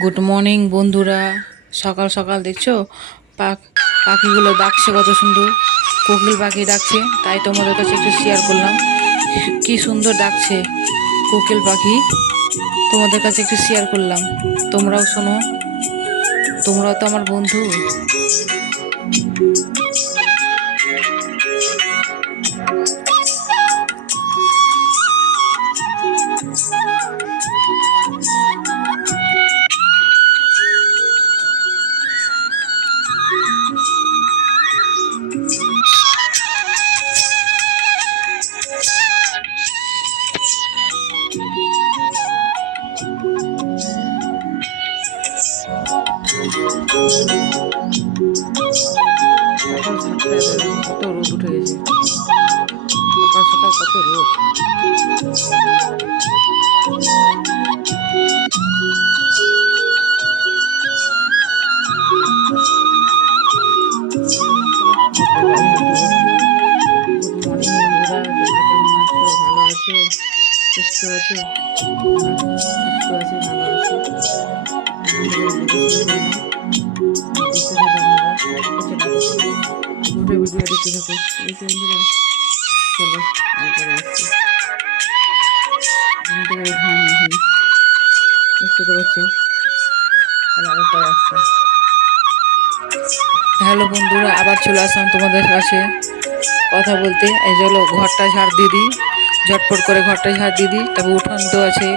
Good morning বন্ধুরা। সকাল সকাল দেখছো পাখিগুলো ডাকছে, কত সুন্দর কোকিল পাখি ডাকছে, তাই তোমাদের কাছে একটু শেয়ার করলাম। কি সুন্দর ডাকছে কোকিল পাখি, তোমাদের কাছে একটু শেয়ার করলাম। তোমরাও শোনো, তোমরাও তো আমার বন্ধু। সকাল 7টায় বেরোলাম, কত রোদ উঠে গেছে। সকাল সকাল কত রোদ। গলায় হাত দেবো। গুড মর্নিং বন্ধুরা, তোমরা কেমন আছো? ভালো আছো? সুস্থ আছো? আমরা সুস্থ আছি, ভালো আছি। এখন থেকে ভিডিওটা শুরু করলাম, দেখতে থাকো বন্ধুরা, হচ্ছে না তো দুটো ভিডিও দেখতে থাকো, ঠিক আছে বন্ধুরা? চলো আমি পরে আসছি। ঘুম থেকে উঠলাম এখন, বুঝতে তো পারছো। তাহলে আবার পরে আসছে। হ্যালো বন্ধুরা, আবার চলে আসলাম তোমাদের কাছে কথা বলতে। এই চলো ঘরটা ঝাড় দিয়ে দিই, ঝটপট করে ঘরটা ঝাড় দিয়ে দিই। তবে উঠোন তো আছে,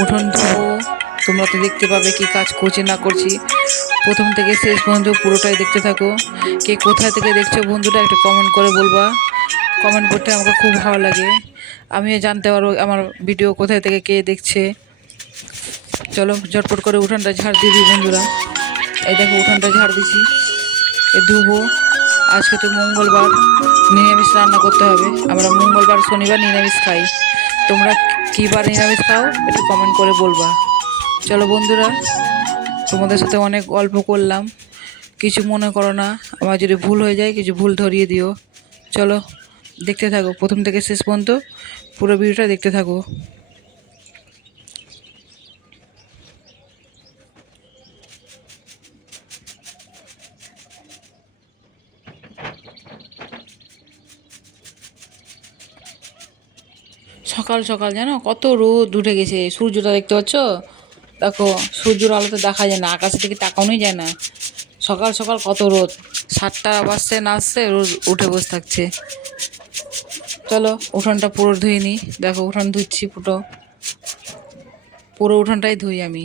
উঠোন ধোবো। তোমরা তো দেখতে পাবে কি কাজ করছি না করছি। প্রথম থেকে শেষ পর্যন্ত পুরোটাই দেখতে থাকো। কে কোথায় থেকে দেখছো বন্ধুরা একটা কমেন্ট করে বলবা। কমেন্ট করতে আমাকে খুব ভালো লাগে, আমিও জানতে পারবো আমার ভিডিও কোথায় থেকে কে দেখছে। চলো ঝটপট করে উঠোনটা ঝাড় দিয়ে দিই বন্ধুরা। এই দেখো উঠোনটা ঝাড় দিছি, এ ধুবো। আজকে তো মঙ্গলবার, নিরামিষ রান্না করতে হবে। আমরা মঙ্গলবার শনিবার নিরামিষ খাই। তোমরা কী বার নিরামিষ খাও একটু কমেন্ট করে বলবা। চলো বন্ধুরা, তোমাদের সাথে অনেক গল্প করলাম, কিছু মনে করো না। আমার যদি ভুল হয়ে যায় কিছু ভুল ধরিয়ে দিও। চলো দেখতে থাকো প্রথম থেকে শেষ পর্যন্ত, পুরো ভিডিওটা দেখতে থাকো। সকাল সকাল জানো কত রোদ উঠে গেছে, সূর্যটা দেখতে পাচ্ছ? দেখো সূর্যের আলোতে দেখা যায় না, আকাশের দিকে তাকানোই যায় না। সকাল সকাল কত রোদ, 7টা বাজছে না আসছে রোদ উঠে বসে থাকছে। চলো উঠোনটা পুরো ধুয়ে নিই। দেখো উঠোন ধুচ্ছি, পুরো পুরো উঠোনটাই ধুই আমি।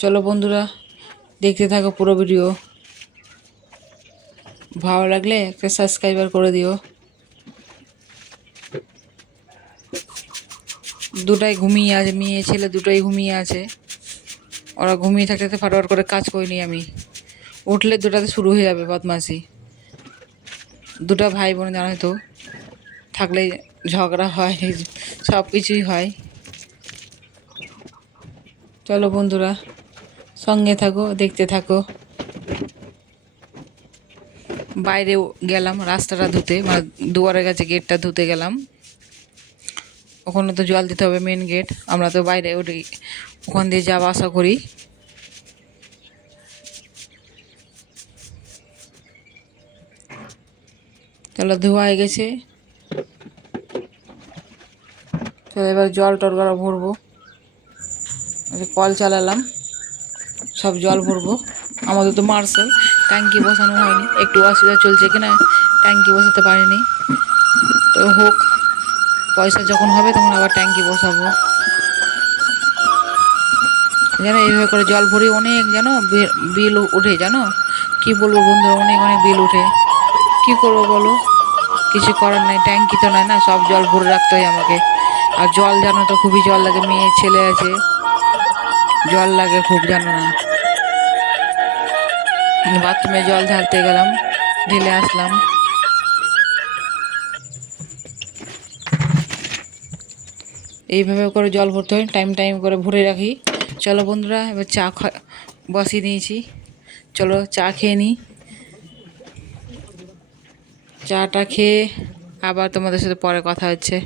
চলো বন্ধুরা দেখতে থাকো পুরো ভিডিও, ভালো লাগলে একটা সাবস্ক্রাইবার করে দিও। দুটাই ঘুমিয়ে আছে, মেয়ে ছেলে দুটোই ঘুমিয়ে আছে। ওরা ঘুমিয়ে থাকতে থাকতে ফাটাফাট করে কাজ করিনি আমি, উঠলে দুটাতে শুরু হয়ে যাবে বদমাশি। দুটা ভাই বোন জানোই তো, থাকলে ঝগড়া হয়, সব কিছুই হয়। চলো বন্ধুরা সঙ্গে থাকো, দেখতে থাকো। বাইরে গেলাম রাস্তাটা ধুতে, মানে দুয়ারের কাছে গেটটা ধুতে গেলাম। ওখানে তো জল দিতে হবে, মেন গেট। আমরা তো বাইরে উঠি, ওখান দিয়ে যাওয়া আসা করি। চলো ধোয়া হয়ে গেছে, চলো এবার জল টল করা ভরবো। কল চালালাম, সব জল ভরবো। আমাদের তো মার্শাল ট্যাঙ্কি বসানো হয়নি, একটু অসুবিধা চলছে কিনা ট্যাঙ্কি বসাতে পারিনি। তো হোক, পয়সা যখন হবে তখন আবার ট্যাঙ্কি বসাবো। যেন এইভাবে করে জল ভরি অনেক যেন বিল উঠে, জানো কি বলবো বন্ধুরা, অনেক অনেক বিল উঠে। কি করবো বলো, কিছু করার নাই, ট্যাঙ্কি তো নাই না, সব জল ভরে রাখতে হয় আমাকে। আর জল জানো তো খুবই জল লাগে, মেয়ে ছেলে আছে, জল লাগে খুব, জানো না। বাথরুমে জল ঢালতে গেলাম, ঢেলে আসলাম। এইভাবে করে জল ভরতে হয়, টাইম টাইম করে ভরে রাখি। চলো বন্ধুরা এবার চা বসিয়ে দিয়েছি, চলো চা খেয়ে নিই। চাটা খেয়ে আবার তোমাদের সাথে পরে কথা হচ্ছে।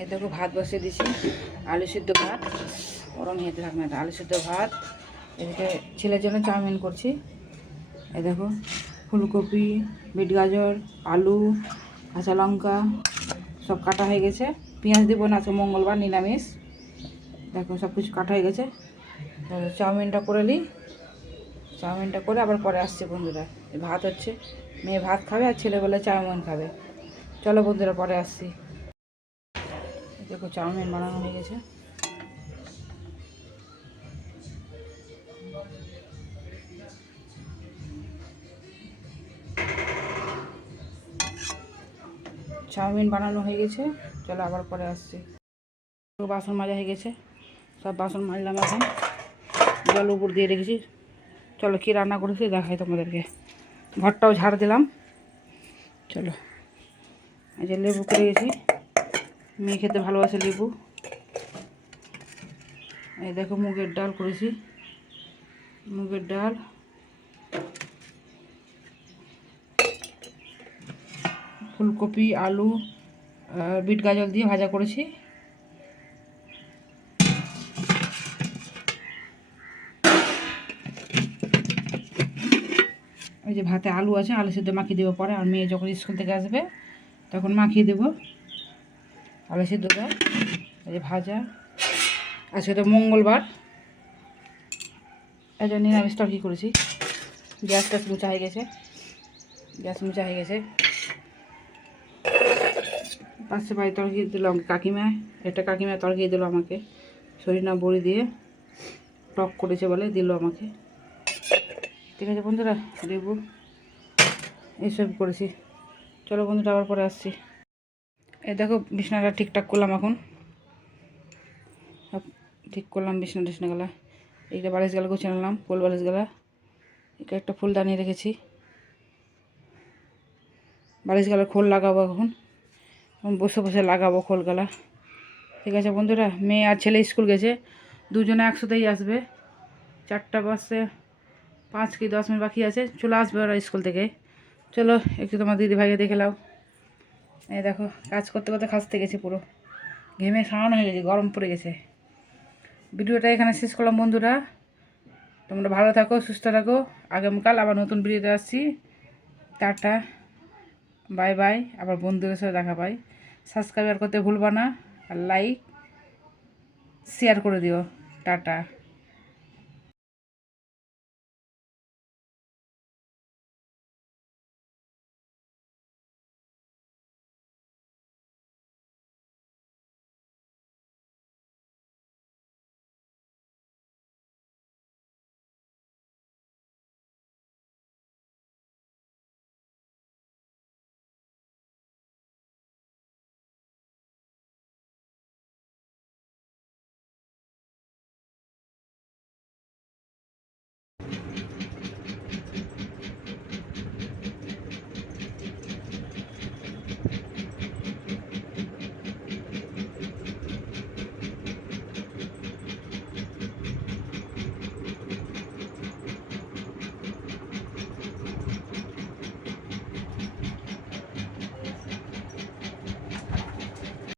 এই দেখো ভাত বসিয়ে দিছি, আলু সিদ্ধ ভাত, গরম হতে থাক না, আলু সিদ্ধ ভাত। এদিকে ছেলের জন্য চাউমিন করছি। এই দেখো ফুলকপি, বিট গাজর, আলু, কাঁচা লঙ্কা সব কাটা হয়ে গেছে। পেঁয়াজ দেবো না, আজকে মঙ্গলবার নিরামিষ। দেখো সব কিছু কাটা হয়ে গেছে। চাউমিনটা করে নিই, চাউমিনটা করে আবার পরে আসছে বন্ধুরা। ভাত হচ্ছে, মেয়ে ভাত খাবে আর ছেলে বলে চাউমিন খাবে। চলো বন্ধুরা পরে আসছি। দেখো চাউমিন বানানো হয়ে গেছে। চাউমিন বানানো হয়ে গেছে, চলো আবার পরে আসছি। বাসন মাজা হয়ে গেছে, সব বাসন মাজলাম। এখন জল উপর দিয়ে রেখেছি। চলো কী রান্না করেছি দেখাই তোমাদেরকে। ঘরটাও ঝাড় দিলাম। চলো, এই যে লেবু করে গেছি, মেয়ে খেতে ভালোবাসে লেবু। এই দেখো মুগের ডাল করেছি, মুগের ডাল, ফুলকপি, আলু, বিট গাজর দিয়ে ভাজা করেছি। ওই যে ভাতে আলু আছে, আলু সিদ্ধ মাখিয়ে দেবো পরে, আর মেয়ে যখন স্কুল থেকে আসবে তখন মাখিয়ে দেবো আলু সিদ্ধটা। এই যে ভাজা, আজকে তো মঙ্গলবার, এই জন্য নিরামিষ তরকারি করেছি। গ্যাস মুছা হয়ে গেছে, গ্যাস মুছা হয়ে গেছে। পাশে বাড়ি তরকারি দিল কাকিমা, একটা কাকিমা তরকারি দিল আমাকে, সরিনা বড়ি দিয়ে টক করেছে বলে দিল আমাকে। ঠিক আছে বন্ধুরা, লেবু এইসব করেছি। চলো বন্ধুরা আবার পরে আসছি। এই দেখো বিছানাটা ঠিকঠাক করলাম, এখন ঠিক করলাম বিছনা টিছনাগুলা। এইটা বালিশ গেলা গুছিয়ে নিলাম, ফুল বালিশ গেলা। এটা একটা ফুলদানি রেখেছি, বালিশ গেলার খোল লাগাবো এখন বসে বসে লাগাবো খোলগুলা। ঠিক আছে বন্ধুরা, মেয়ে আর ছেলে স্কুল গেছে, দুজনে একসাথেই আসবে। 4টা বাজতে 5 কি 10 মিনিট বাকি আছে, চলে আসবে ওরা স্কুল থেকে। চলো একটু তোমার দিদি ভাইকে দেখে নাও। এই দেখো কাজ করতে করতে খাসতে গেছি, পুরো ঘেমে খাওয়ানো হয়ে গেছে, গরম পড়ে গেছে। ভিডিওটা এখানে শেষ করলাম বন্ধুরা। তোমরা ভালো থাকো, সুস্থ থাকো। আগামীকাল আবার নতুন ভিডিওতে আসছি। Tata, bye bye. আবার বন্ধুদের সাথে দেখা পাই। সাবস্ক্রাইব করতে ভুলবা না, আর লাইক শেয়ার করে দিও। টাটা।